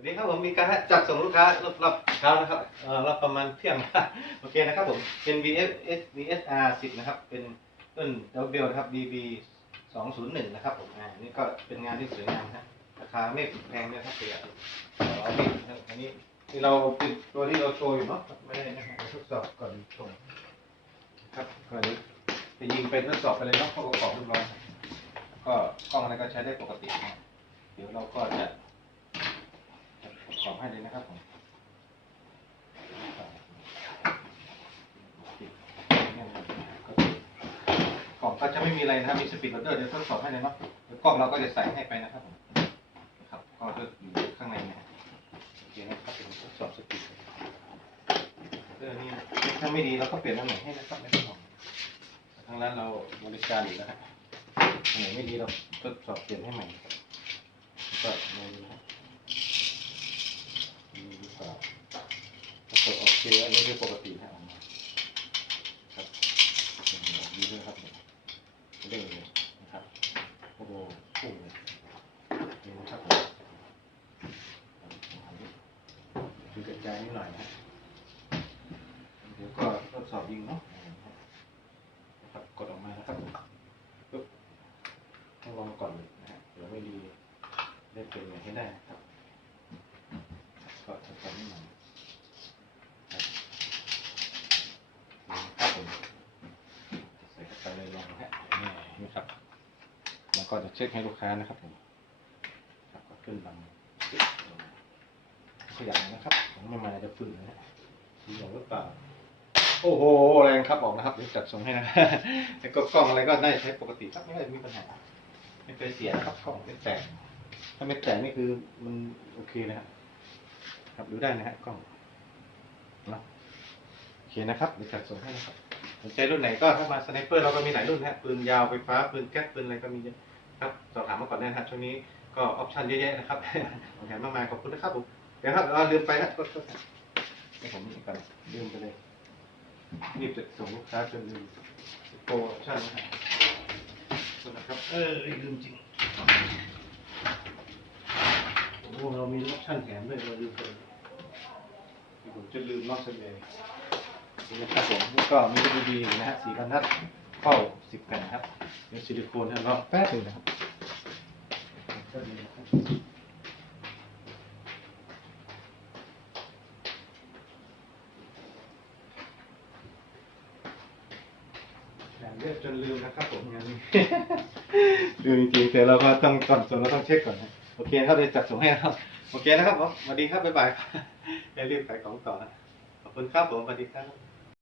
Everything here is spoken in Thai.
วันนี้ครับผมมีการจัดส่งลูกค้ารอบรอบเช้านะครับเออรอบประมาณเที่ยงโอเคนะครับผมเป็น VF S VSR 10นะครับ เป็นต้นดับเบลนะครับ DB 201นะครับผมอ่านี่ก็เป็นงานที่สวยงามนะราคาไม่แพงนะครับเสียเอาไม่นะครับอันนี้ที่เราเป็นตัวที่เราโชว์อยู่เนาะไม่ได้นะครับทดสอบก่อนชมครับก่อนนี้จะยิงไปทดสอบไปเลยเนาะเข้าประกอบเรียบร้อยแล้วก็กล้องอะไรก็ใช้ได้ปกตินะเดี๋ยวเราก็จะ อบให้เลยนะครับผมกล่องก็จะไม่มีอะไรนะครับ มีสปีดโรเดอร์เดี๋ยวทดสอบให้เลยเนาะเดี๋ยวกล้องเราก็จะใส่ให้ไปนะครับผมครับก็จะอยู่ข้างในนะโอเคนะครับเป็นทดสอบสปีดเออนี่ถ้าไม่ดีเราก็เปลี่ยนตำแหน่ให้นะครับไม่ต้องห่วงทางร้านเราบริการอยู่แล้วครับอันไหนไม่ดีเราทดสอบเปลี่ยนให้ใหม่ โอเคอันนี้คือปกตินะออกมาครับดีด้วยครับเนี่ยเด้งเลยนะครับโอ้โหพุ่งเลยนี่นะครับดูกระจายนิดหน่อยนะเดี๋ยวก็ทดสอบยิงเนาะนะครับกดออกมานะครับปึ๊บต้องลองก่อนนะฮะเดี๋ยวไม่ดีได้เป็นอย่างให้ได้นะครับ ก็จะทำให้มันครับครับผมใส่เข้าไปเลยลอง นะฮะนี่ครับ แล้วก็จะเช็คให้ลูกค้านะครับผมครับก็ขึ้นบังขยันนะครับของไม่มาจะฟื้นนะฮะดีหรือเปล่าโอ้โหแรงครับออกนะครับเดี๋ยวจัดส่งให้นะแล้วก็กล้องอะไรก็ได้ใช้ปกติครับไม่ได้มีปัญหาไม่เคยเสียนะครับกล้องไม่แตกถ้าไม่แตกนี่คือมันโอเคเลยครับครับดูได้นะฮะกล้องนะโอเคนะครับเดี๋ยวจัดส่งให้นะครับ สนใจรุ่นไหนก็ถ้ามาสไนเปอร์เราก็มีหลายรุ่นฮะปืนยาวไฟฟ้าปืนแก๊สปืนอะไรก็มีเยอะครับสอบถามมาก่อนได้นะครับช่วงนี้ก็ออปชันเยอะแยะนะครับของแถมมากมายขอบคุณนะครับผมเดี๋ยวครับเราลืมไปนะก็ก็ให้ผมนี่ก่อนลืมไปเลยรีบจะส่งลูกค้าจนลืมโปรโมชั่นนะครับขอบคุณนะครับเออลืมจริงโอ้เรามีออปชั่นแถมด้วยเราลืมไปผมจะลืมนอกเสนอ นี่นะครับผมแล้วก็มีดีดีนะฮะสี่พันนัดเข้าสิบแผ่นนะครับเดี๋ยวซิลิโคนให้เราแป๊บหนึงนะครับก็ดีนะครับแถมเยอะจนลืมนะครับผมงานนี้ลืมจริงๆแต่เราก็ต้องก่อนส่งเราต้องเช็คก่อนนะโอเคครับเดี๋ยวจัดส่งให้นะครับโอเคนะครับผมสวัสดีครับบ๊ายบายครับอย่ารีบขายของต่อนะขอบคุณครับผมสวัสดีครับ